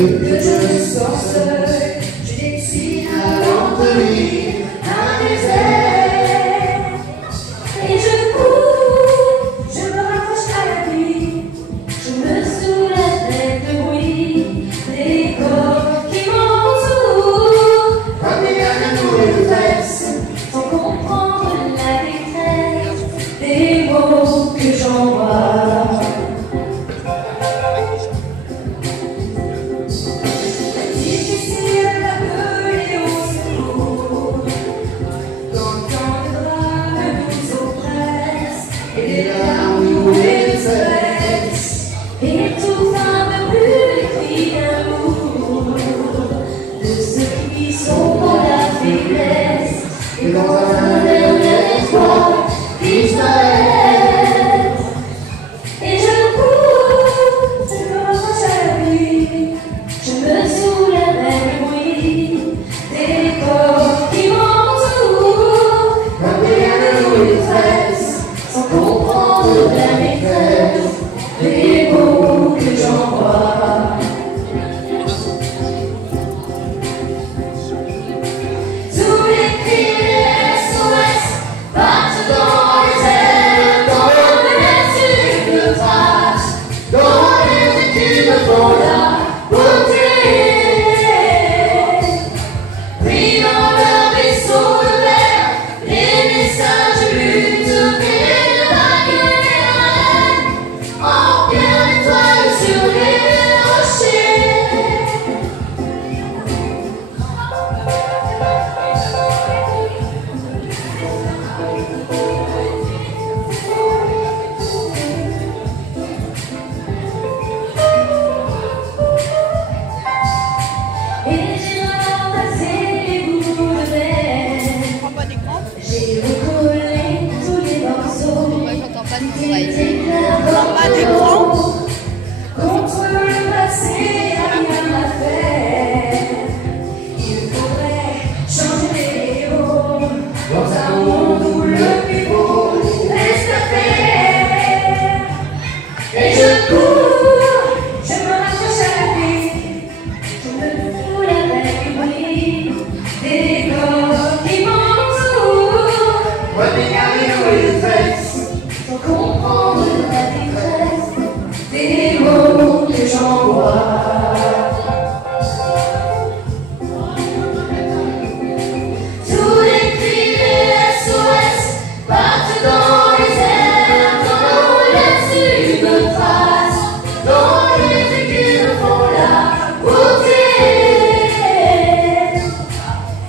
que je me sens seul, je dessine à l'entrée un désert. Et je cours, je me raccroche à la vie, je me soulève de bruit, des corps qui m'entourent, comme des gardes de tresses, sans comprendre la détresse des mots que j'envoie. Et larmes nous expressent, et tout un peu plus les cris d'amour de ceux qui sont dans la faiblesse et dans un dernier espoir qui s'arrête. Et je cours, je me raccroche à la vie, je me soulève avec le bruit des corps qui m'entourent, comme des gardes de détresse, sans comprendre la maîtresse des mots que j'envoie. Tous les cris des SOS partent dans les airs, dans le laisser de traces, dans les études font la beauté. Pris dans leur vaisseau de verre, les messages luttent. Sur les rochers, et j'ai ramassé les bouts de verre. J'ai recollé tous les morceaux. Moi j'entends pas de oreille. J'entends pas d'écran. Contre le passé, y'a rien à faire. Il faudrait changer les héros dans un monde où le plus beau reste à faire. Et je cours, je me raccroche à la vie, je me soulève avec le bruit des corps qui m'entourent, comme des gardes de détresse, sans comprendre la détresse des mots que j'envoie. Tous les cris des SOS partent dans les airs, dans les de traces, dans les écumes font la beauté.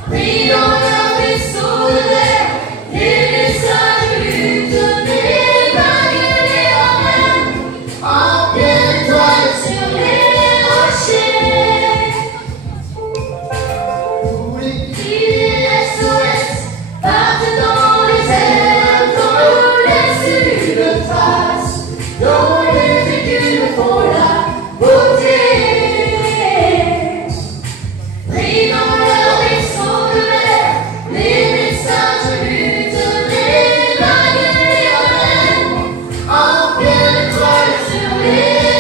Pris dans leur vaisseau de verre, les messages luttent, les vagues les ramènent en pleine étoile sur les rochers. Tous les cris des SOS partent dans les airs, dans les de traces, dans les écumes font la beauté. Pris dans leur vaisseau de verre, les messages luttent, les vagues les ramènent en pleine étoile sur les